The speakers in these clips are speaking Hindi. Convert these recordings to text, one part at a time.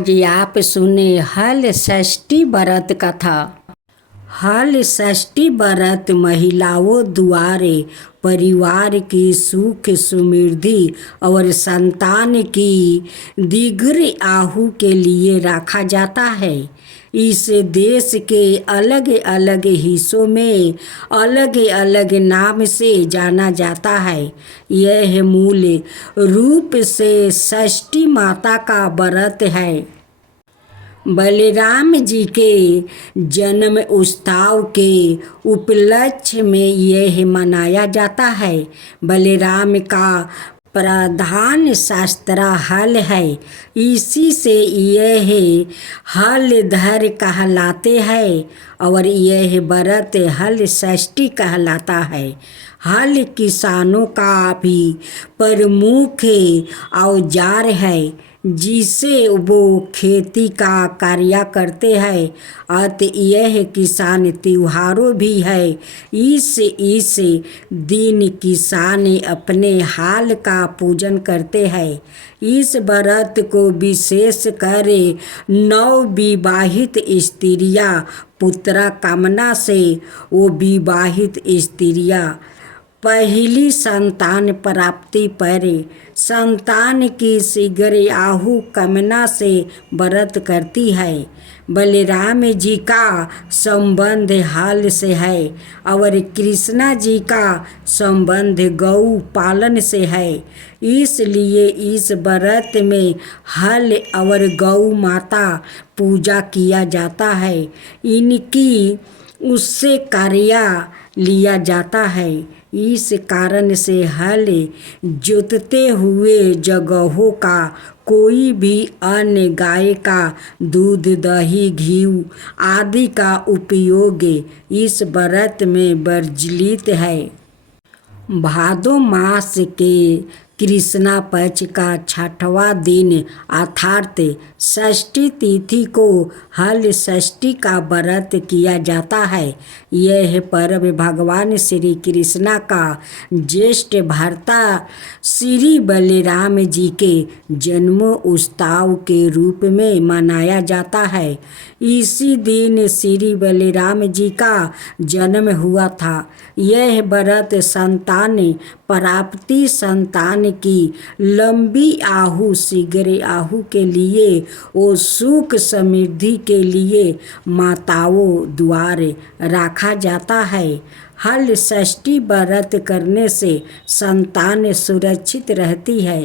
आज आप सुने हल षष्ठी व्रत कथा। हल षष्ठी व्रत महिलाओं द्वारे परिवार की सुख समृद्धि और संतान की दीर्घ आयु के लिए रखा जाता है। इस देश के अलग अलग हिस्सों में अलग अलग नाम से जाना जाता है। यह मूल रूप से षष्ठी माता का व्रत है। बलराम जी के जन्म उत्सव के उपलक्ष्य में यह मनाया जाता है। बलराम का प्रधान शास्त्र हल है, इसी से यह हलधर कहलाते हैं और यह व्रत हल षष्ठी कहलाता है। हल किसानों का भी प्रमुख औजार है जिसे वो खेती का कार्य करते हैं। अतः यह किसान त्योहारों भी है। इस दिन किसान अपने हाल का पूजन करते हैं। इस व्रत को विशेष कर नवविवाहित स्त्रियां पुत्र कामना से वो विवाहित स्त्रियां पहली संतान प्राप्ति पर संतान की शीघ्र आयु कामना से व्रत करती है। बलराम जी का संबंध हल से है और कृष्णा जी का संबंध गौ पालन से है। इसलिए इस व्रत में हल और गौ माता पूजा किया जाता है। इनकी उससे कार्य लिया जाता है। इस कारण से हल जोतते हुए जगहों का कोई भी अन्य गाय का दूध दही घी आदि का उपयोग इस व्रत में वर्जित है। भादो मास के कृष्णा पक्ष का 6वां दिन अर्थात षष्ठी तिथि को हल षष्ठी का व्रत किया जाता है। यह पर्व भगवान श्री कृष्णा का ज्येष्ठ भ्राता श्री बलराम जी के जन्मोत्सव के रूप में मनाया जाता है। इसी दिन श्री बलराम जी का जन्म हुआ था। यह व्रत संतान प्राप्ति, संतान की लंबी आयु, शीघ्र आयु के लिए और सुख समृद्धि के लिए माताओं द्वारा रखा जाता है। हल षष्ठी व्रत करने से संतान सुरक्षित रहती है।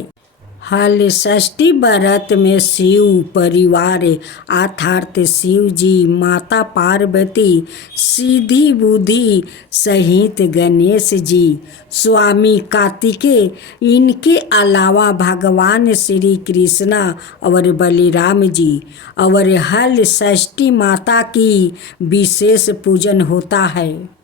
हल षष्ठी व्रत में शिव परिवार अर्थात शिव जी, माता पार्वती, सिद्धि बुद्धि सहित गणेश जी, स्वामी कार्तिकेय, इनके अलावा भगवान श्री कृष्णा और बलराम जी और हल षष्ठी माता की विशेष पूजन होता है।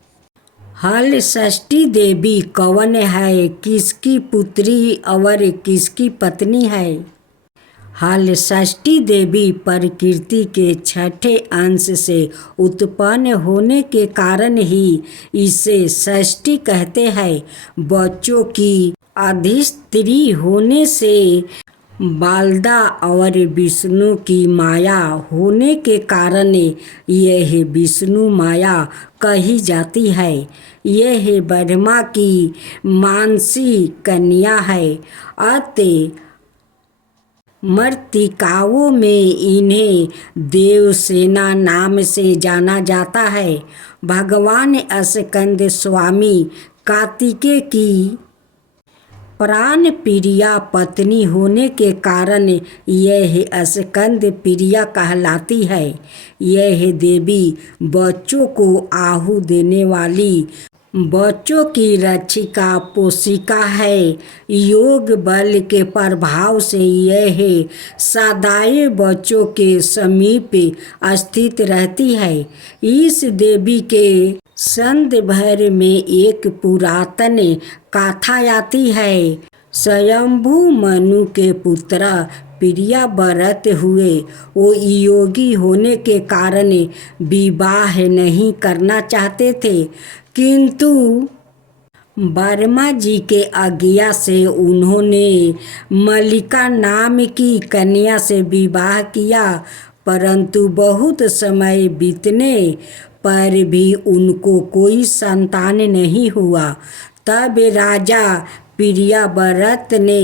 हल षष्ठी देवी कौन है, किसकी पुत्री और किसकी पत्नी है? हल षष्ठी देवी प्रकृति के छठे अंश से उत्पन्न होने के कारण ही इसे षष्ठी कहते हैं। बच्चों की अधिष्ठात्री होने से बालदा और विष्णु की माया होने के कारण यह विष्णु माया कही जाती है। यह ब्रह्मा की मानसी कन्या है। अतः मृत्तिकाओं में इन्हें देवसेना नाम से जाना जाता है। भगवान स्कंद स्वामी कार्तिकेय की प्राण प्रिया पत्नी होने के कारण यह स्कंद प्रिया कहलाती है। यह देवी बच्चों को आयु देने वाली, बच्चों की रक्षिका पोषिका है। योग बल के प्रभाव से यह सदैव बच्चों के समीप स्थित रहती है। इस देवी के संदर्भ में एक पुरातन कथा आती है। स्वयंभू मनु के पुत्र प्रिया व्रत हुए। वो योगी होने के कारण विवाह नहीं करना चाहते थे, किंतु वर्मा जी के आज्ञा से उन्होंने मल्लिका नाम की कन्या से विवाह किया, परंतु बहुत समय बीतने पर भी उनको कोई संतान नहीं हुआ। तब राजा प्रियव्रत ने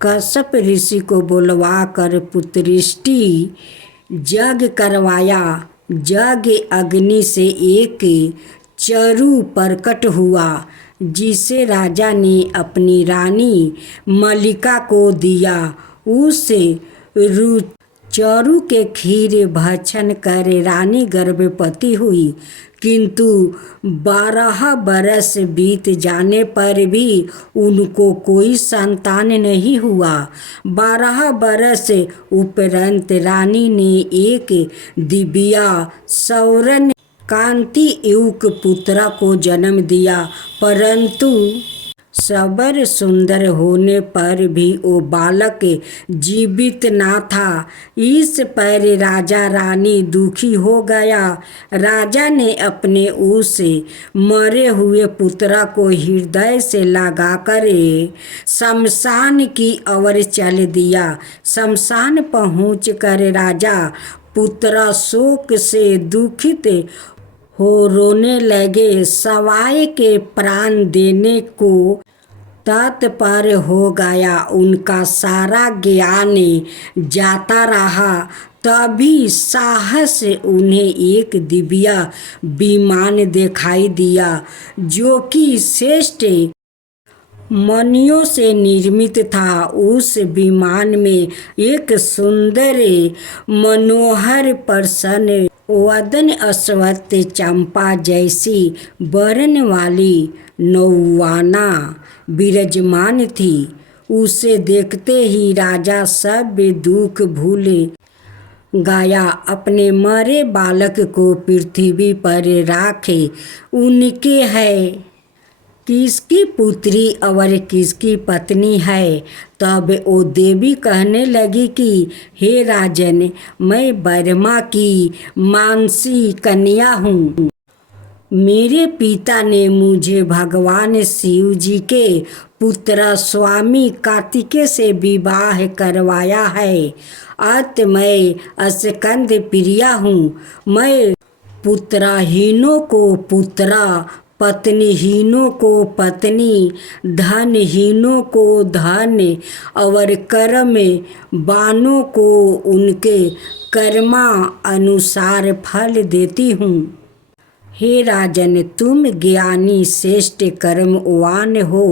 कश्यप ऋषि को बुलवाकर पुत्रष्टि यज्ञ करवाया। यज्ञ अग्नि से एक चरु प्रकट हुआ, जिसे राजा ने अपनी रानी मल्लिका को दिया। उस चरु के खीर भक्षण कर रानी गर्भवती हुई, किंतु 12 बरस बीत जाने पर भी उनको कोई संतान नहीं हुआ। 12 बरस उपरांत रानी ने एक दिव्या सौरन कांति युक्त पुत्र को जन्म दिया, परंतु सबर सुंदर होने पर भी वो बालक जीवित ना था। इस पर राजा रानी दुखी हो गया। राजा ने अपने उस मरे हुए पुत्र को हृदय से लगाकर शमशान की ओर चल दिया। शमशान पहुंचकर राजा पुत्र शोक से दुखित हो रोने लगे। सवाई के प्राण देने को तत्पर हो गया। उनका सारा ज्ञान जाता रहा। तभी साहस उन्हें एक दिव्य विमान दिखाई दिया, जो कि श्रेष्ठ मणियों से निर्मित था। उस विमान में एक सुंदर मनोहर प्रसन्न वदन अश्वत्थ चंपा जैसी बरन वाली नौवाना विराजमान थी। उसे देखते ही राजा सब दुख भूल गया। अपने मरे बालक को पृथ्वी पर राखे उनके है किसकी पुत्री और किसकी पत्नी है। तब वो देवी कहने लगी कि हे राजन, मैं वर्मा की मानसी कन्या हूँ। मेरे पिता ने मुझे भगवान शिव जी के पुत्र स्वामी कार्तिकेय से विवाह करवाया है। अत मैं स्कंद प्रिया हूँ। मैं पुत्रहीनों को पुत्र, पत्नीहीनों को पत्नी, धनहीनों को धन और कर्म वानों को उनके कर्मा अनुसार फल देती हूँ। हे राजन, तुम ज्ञानी श्रेष्ठ कर्मवान हो,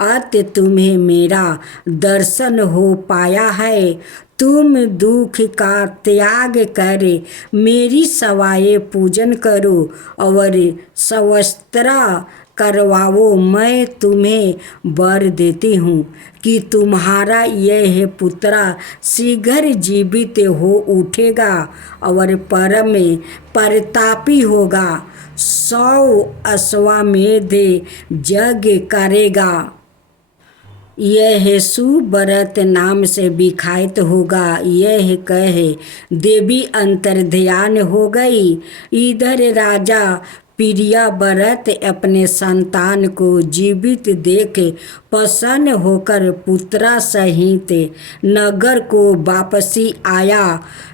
अत तुम्हें मेरा दर्शन हो पाया है। तुम दुख का त्याग कर मेरी सवाए पूजन करो और सवस्त्रा करवाओ। मैं तुम्हें वर देती हूँ कि तुम्हारा यह पुत्र शीघ्र जीवित हो उठेगा और परम प्रतापी होगा। 100 अश्वमेध यज्ञ करेगा। यह सुव्रत नाम से विख्यात होगा। यह कह देवी अंतर्ध्यान हो गई। इधर राजा प्रियव्रत अपने संतान को जीवित देख प्रसन्न होकर पुत्र सहित नगर को वापसी आया।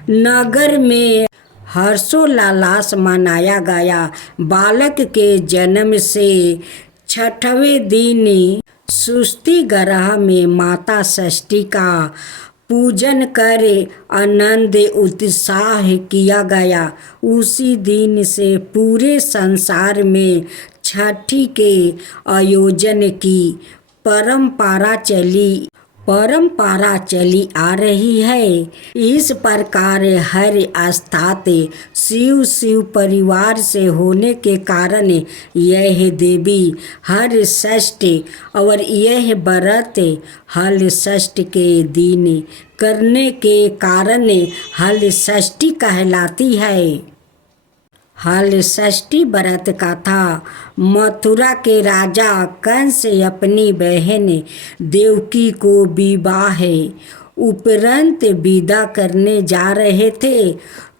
नगर में हर्षोल्लास मनाया गया। बालक के जन्म से 6वें दिन सुस्ति ग्रह में माता षष्ठी का पूजन कर आनंद उत्साह किया गया। उसी दिन से पूरे संसार में छठी के आयोजन की परंपरा चली आ रही है। इस प्रकार हर स्थात शिव परिवार से होने के कारण यह देवी हर षष्ठी और यह व्रत हल षष्ठी के दिन करने के कारण हल षष्ठी कहलाती है। हल षष्ठी व्रत का था। मथुरा के राजा कंस अपनी बहन देवकी को विवाह उपरांत विदा करने जा रहे थे,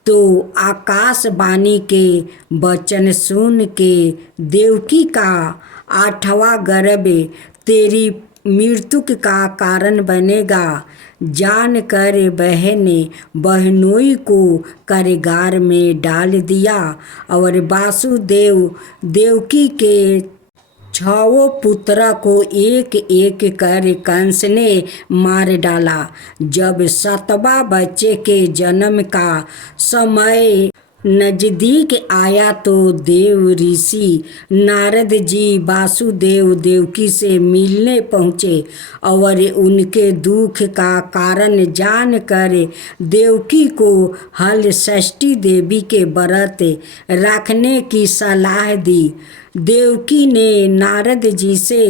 तो आकाशवाणी के वचन सुन के देवकी का 8वां गर्भ तेरी मृत्यु का कारण बनेगा। जान कर बहने बहनोई को कारागार में डाल दिया और वासुदेव देवकी के 6 पुत्र को एक एक कर कंस ने मार डाला। जब 7वां बच्चे के जन्म का समय नजदीक आया तो देव ऋषि नारद जी वासुदेव देवकी से मिलने पहुँचे और उनके दुख का कारण जानकर देवकी को हलषष्ठी देवी के व्रत रखने की सलाह दी। देवकी ने नारद जी से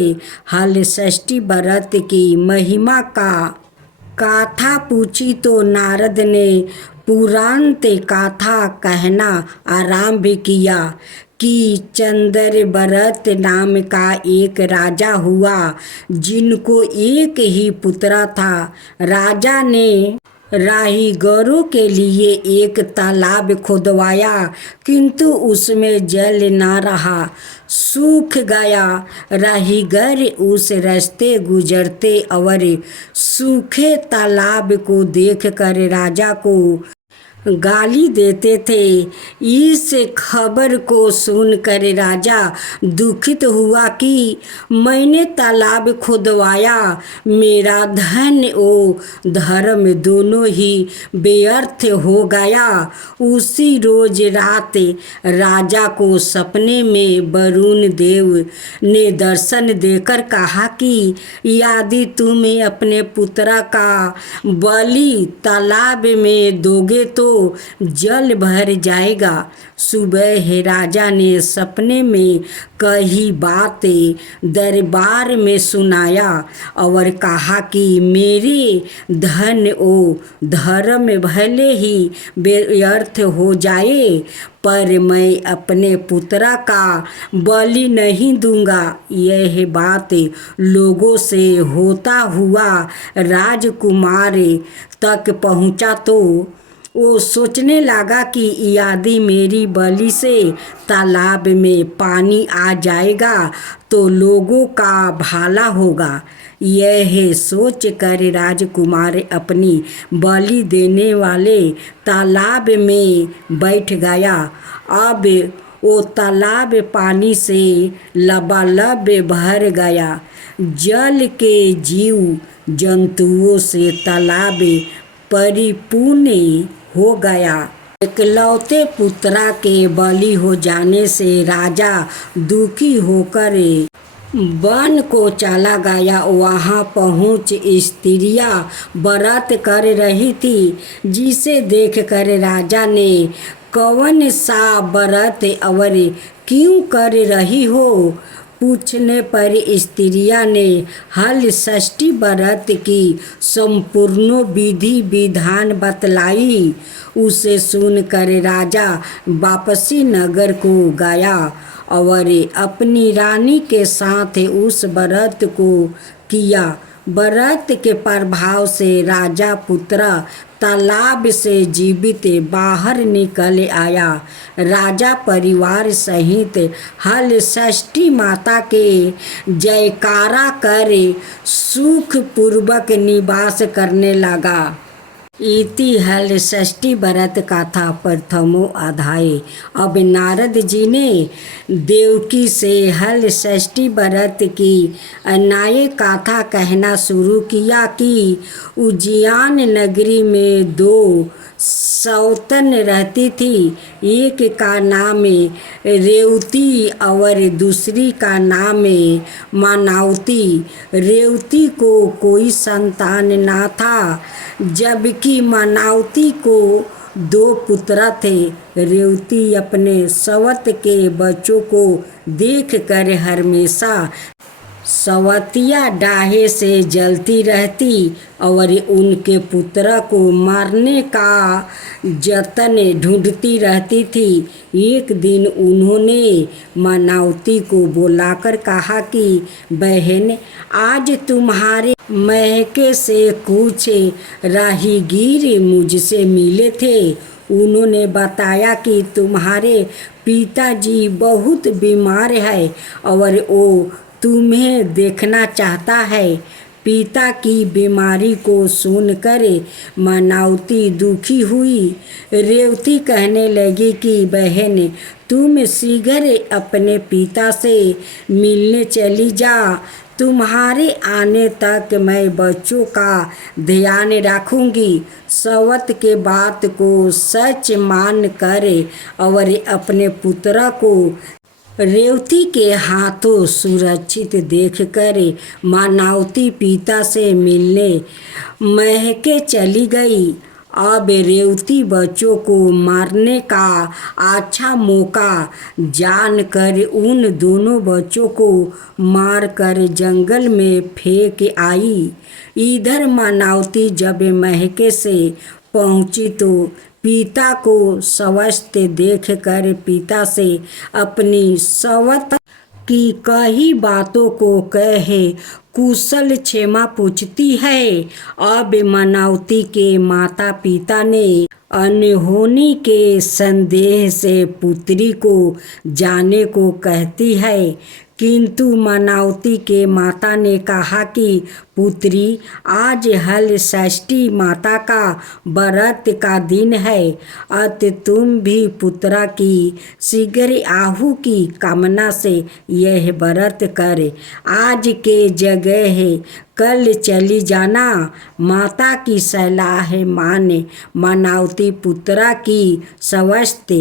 हलषष्ठी व्रत की महिमा का गाथा पूछी तो नारद ने पुराण गाथा कहना आरंभ किया कि चंद्रव्रत नाम का एक राजा हुआ जिनको एक ही पुत्र था। राजा ने राहीगरों के लिए एक तालाब खुदवाया किंतु उसमें जल न रहा, सूख गया। राहीगर उस रास्ते गुजरते और सूखे तालाब को देखकर राजा को गाली देते थे। इस खबर को सुनकर राजा दुखित हुआ कि मैंने तालाब खुदवाया, मेरा धन और धर्म दोनों ही व्यर्थ हो गया। उसी रोज रात राजा को सपने में वरुण देव ने दर्शन देकर कहा कि यदि तुम अपने पुत्र का बलि तालाब में दोगे तो जल भर जाएगा। सुबह राजा ने सपने में कही बातें दरबार में सुनाया और कहा कि मेरे धन और धर्म भले ही व्यर्थ हो जाए पर मैं अपने पुत्र का बलि नहीं दूंगा। यह बात लोगों से होता हुआ राजकुमार तक पहुंचा तो वो सोचने लगा कि यदि मेरी बलि से तालाब में पानी आ जाएगा तो लोगों का भला होगा। यह सोच कर राजकुमार अपनी बलि देने वाले तालाब में बैठ गया। अब वो तालाब पानी से लबालब भर गया। जल के जीव जंतुओं से तालाब परिपूर्ण हो गया। इकलौते पुत्र के बलि हो जाने से राजा दुखी होकर वन को चला गया। वहाँ पहुँच स्त्रियाँ व्रत कर रही थी, जिसे देखकर राजा ने कौन सा व्रत और क्यों कर रही हो पूछने पर स्त्रियाँ ने हलषष्ठी व्रत की संपूर्ण विधि विधान बतलाई। उसे सुनकर राजा वापसी नगर को गया और अपनी रानी के साथ उस व्रत को किया। व्रत के प्रभाव से राजा पुत्र तालाब से जीवित बाहर निकल आया। राजा परिवार सहित हलषष्ठी माता के जयकारा कर सुख पूर्वक निवास करने लगा। इति हलषष्ठी व्रत कथा प्रथमो अध्याय। अब नारद जी ने देवकी से हलषष्ठी व्रत की अन्याय कथा कहना शुरू किया कि उज्जैन नगरी में 2 सौतन रहती थी। एक का नाम रेवती और दूसरी का नाम मनावती। रेवती को कोई संतान न था, जबकि मनावती को 2 पुत्र थे। रेवती अपने सवत के बच्चों को देखकर हमेशा सवतिया डाहे से जलती रहती और उनके पुत्र को मारने का जतन ढूंढती रहती थी। एक दिन उन्होंने मनावती को बुलाकर कहा कि बहन, आज तुम्हारे महके से कुछ राहीगीर मुझसे मिले थे। उन्होंने बताया कि तुम्हारे पिताजी बहुत बीमार है और वो तुम्हें देखना चाहता है। पिता की बीमारी को सुनकर मनावती दुखी हुई। रेवती कहने लगी कि बहन, तुम शीघ्र अपने पिता से मिलने चली जा। तुम्हारे आने तक मैं बच्चों का ध्यान रखूंगी। सवत के बात को सच मान कर और अपने पुत्र को रेवती के हाथों सुरक्षित देखकर मनावती पिता से मिलने महके चली गई। अब रेवती बच्चों को मारने का अच्छा मौका जानकर उन दोनों बच्चों को मारकर जंगल में फेंक आई। इधर मनावती जब महके से पहुंची तो पिता को स्वस्थ देखकर पिता से अपनी सवत की कई बातों को कहे कुशल क्षेमा पूछती है। अब मनावती के माता पिता ने अनहोनी के संदेह से पुत्री को जाने को कहती है, किंतु मनावती के माता ने कहा कि पुत्री, आज हल षष्ठी माता का व्रत का दिन है, अत तुम भी पुत्रा की शीघ्र आहू की कामना से यह व्रत कर आज के जगह कल चली जाना। माता की सलाह माने मनावती पुत्रा की स्वस्थ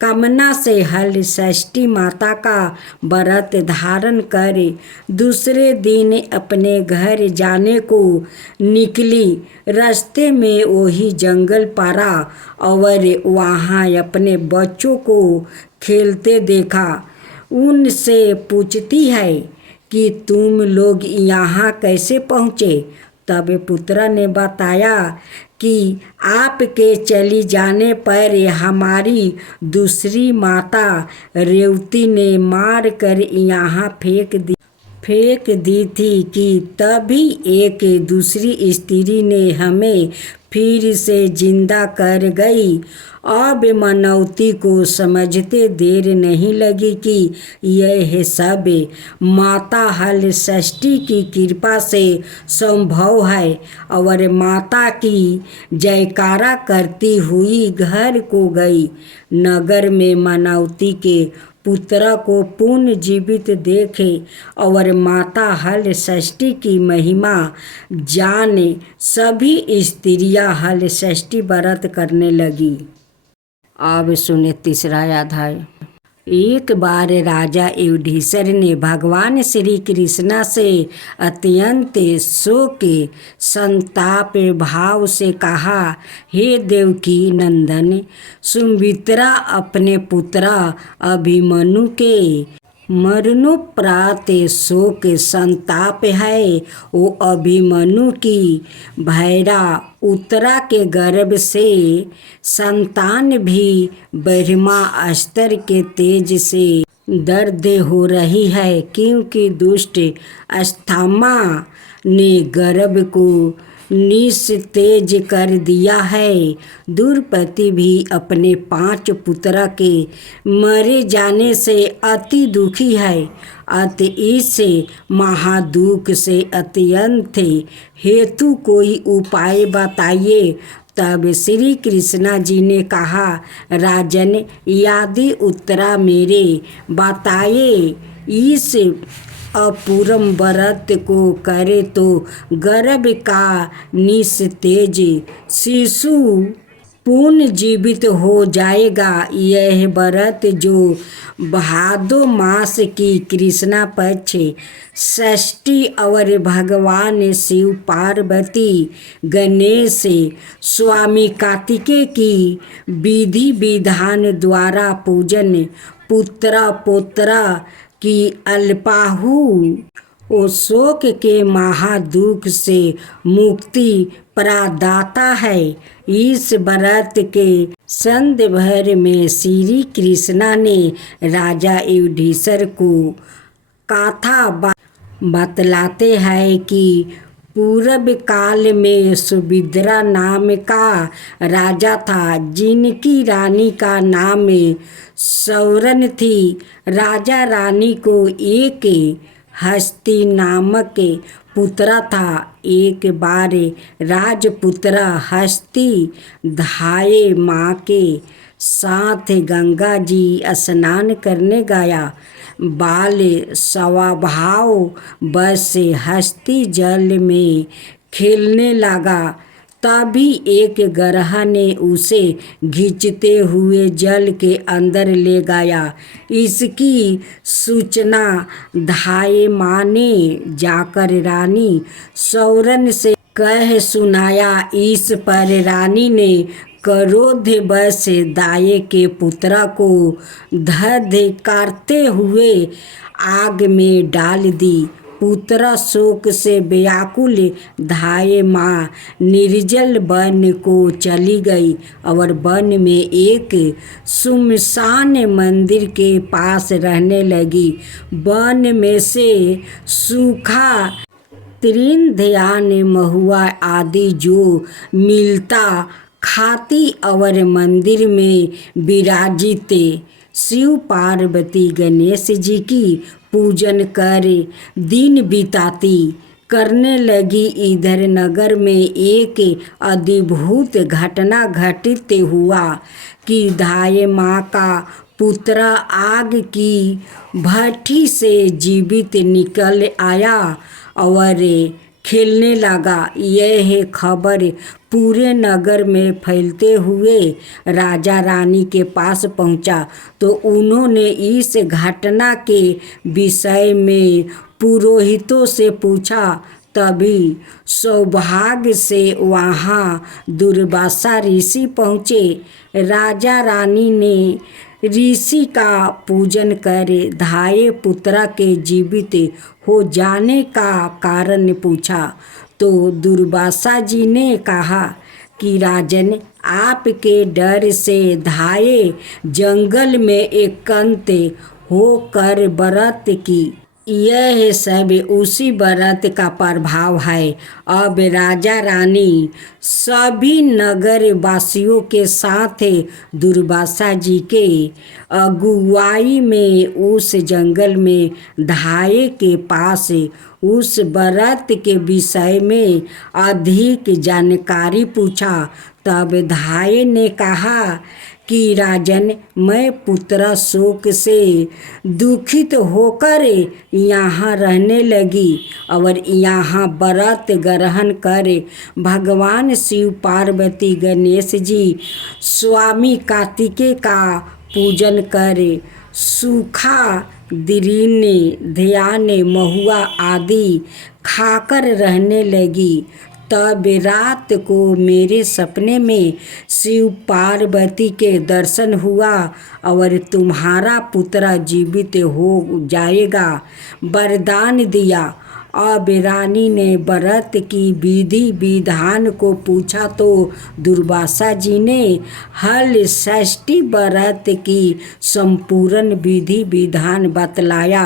कामना से हल षष्ठी माता का व्रत धारण कर दूसरे दिन अपने घर जाने को निकली। रास्ते में वही जंगल पारा और वहाँ अपने बच्चों को खेलते देखा। उनसे पूछती है कि तुम लोग यहाँ कैसे पहुँचे। तब पुत्र ने बताया कि आपके चली जाने पर हमारी दूसरी माता रेवती ने मार कर यहाँ फेंक दी थी कि तभी एक दूसरी स्त्री ने हमें फिर से जिंदा कर गई। अब मनौती को समझते देर नहीं लगी कि यह सब माता हल षष्ठी की कृपा से संभव है और माता की जयकारा करती हुई घर को गई। नगर में मनौती के पुत्र को पुनः जीवित देखे और माता हल षष्ठी की महिमा जाने सभी स्त्रियां हल षष्ठी व्रत करने लगी। अब सुने तीसरा अध्याय। एक बार राजा युधिष्ठिर ने भगवान श्री कृष्ण से अत्यंत शोक संताप भाव से कहा, हे देवकी नंदन, सुमित्रा अपने पुत्र अभिमन्यु के मरणोपरांत शोक संताप है। वो अभिमन्यु की भैरा उत्तरा के गर्भ से संतान भी ब्रह्मा स्तर के तेज से दर्द हो रही है, क्योंकि दुष्ट अस्थमा ने गर्भ को निस्तेज कर दिया है। द्रौपदी भी अपने 5 पुत्र के मरे जाने से अति दुखी है। अत इस महादुख से अत्यंत हेतु कोई उपाय बताइए। तब श्री कृष्ण जी ने कहा, राजन, यदि उत्तरा मेरे बताए इस अपूर्व व्रत को करे तो गर्भ का निस्तेज शिशु पुनः जीवित हो जाएगा। यह व्रत जो भादो मास की कृष्णा पक्ष षष्ठी और भगवान शिव, पार्वती, गणेश, स्वामी कार्तिकेय की विधि विधान द्वारा पूजन पुत्र पौत्रा की अल्पाहु ओ शोक के महादुख से मुक्ति प्रदाता है। इस व्रत के संध भर में श्री कृष्ण ने राजा युधिष्ठिर को कथा बतलाते हैं कि पूर्व काल में सुभद्रा नाम का राजा था, जिनकी रानी का नाम सौरन थी। राजा रानी को एक हस्ती नामक पुत्र था। एक बार राजपुत्र हस्ती धाये माँ के साथ गंगा जी स्नान करने गया। बाल स्वभाव बस हस्ती जल में खेलने लगा। तभी एक ग्रह ने उसे खींचते हुए जल के अंदर ले गया। इसकी सूचना धाये माँ ने जाकर रानी सौरन से कह सुनाया। इस पर रानी ने क्रोधवश दाये के पुत्र को धधिकारते हुए आग में डाल दी। पुत्र शोक से व्याकुल धाये माँ निर्जल वन को चली गई और वन में एक सुनसान मंदिर के पास रहने लगी। वन में से सूखा तृण ध्यान महुआ आदि जो मिलता खाती और मंदिर में विराजित शिव पार्वती गणेश जी की पूजन कर दिन बिताती करने लगी। इधर नगर में एक अद्भुत घटना घटित हुआ कि धाये माँ का पुत्र आग की भट्ठी से जीवित निकल आया और खेलने लगा। यह खबर पूरे नगर में फैलते हुए राजा रानी के पास पहुंचा, तो उन्होंने इस घटना के विषय में पुरोहितों से पूछा। तभी सौभाग्य से वहाँ दुर्वासा ऋषि पहुँचे। राजा रानी ने ऋषि का पूजन कर धाये पुत्र के जीवित हो जाने का कारण पूछा, तो दुर्वासा जी ने कहा कि राजन, आपके डर से धाये जंगल में एकांत होकर व्रत की। यह सब उसी व्रत का प्रभाव है। अब राजा रानी सभी नगर वासियों के साथ दुर्वासा जी के अगुवाई में उस जंगल में धाये के पास उस व्रत के विषय में अधिक जानकारी पूछा। तब धाये ने कहा कि राजन, मैं पुत्र शोक से दुखित होकर यहाँ रहने लगी और यहाँ व्रत ग्रहण कर भगवान शिव पार्वती गणेश जी स्वामी कार्तिकेय का पूजन कर सूखा तृण ध्यान महुआ आदि खाकर रहने लगी। तब रात को मेरे सपने में शिव पार्वती के दर्शन हुआ और तुम्हारा पुत्र जीवित हो जाएगा वरदान दिया। अब रानी ने व्रत की विधि विधान को पूछा, तो दुर्वासा जी ने हल षष्ठी व्रत की संपूर्ण विधि विधान बतलाया।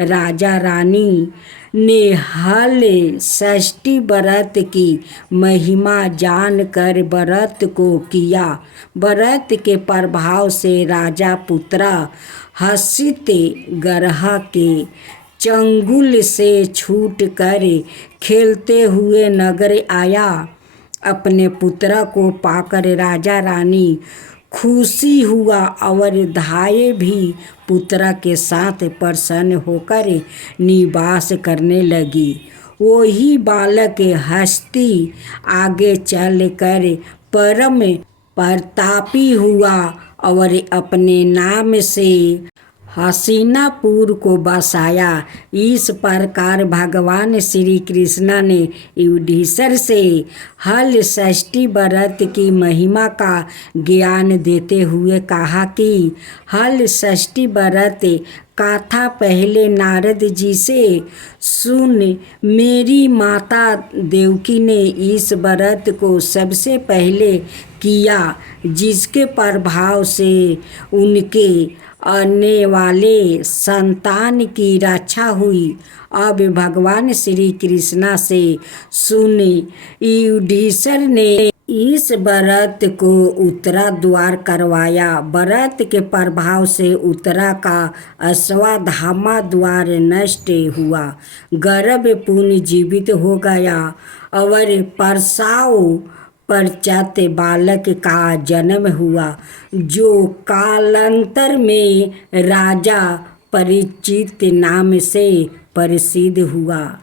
राजा रानी ने हल षष्ठी व्रत की महिमा जानकर व्रत को किया। व्रत के प्रभाव से राजा पुत्र हसित ग्रह के चंगुल से छूट कर खेलते हुए नगर आया। अपने पुत्र को पाकर राजा रानी खुशी हुआ और धाये भी पुत्र के साथ प्रसन्न होकर निवास करने लगी। वही बालक हस्ती आगे चलकर परम प्रतापी हुआ और अपने नाम से हसीनापुर को बसाया। इस प्रकार भगवान श्री कृष्ण ने युधिष्ठिर से हल षष्ठी व्रत की महिमा का ज्ञान देते हुए कहा कि हल षष्ठी व्रत कथा पहले नारद जी से सुन। मेरी माता देवकी ने इस व्रत को सबसे पहले किया, जिसके प्रभाव से उनके आने वाले संतान की रक्षा हुई। अब भगवान श्री कृष्णा से सुने युधिष्ठिर ने इस व्रत को उत्तरा द्वार करवाया। व्रत के प्रभाव से उत्तरा का अश्वत्थामा द्वार नष्ट हुआ, गर्भ पुनर्जीवित हो गया और प्रसव पश्चात बालक का जन्म हुआ, जो कालांतर में राजा परीक्षित नाम से प्रसिद्ध हुआ।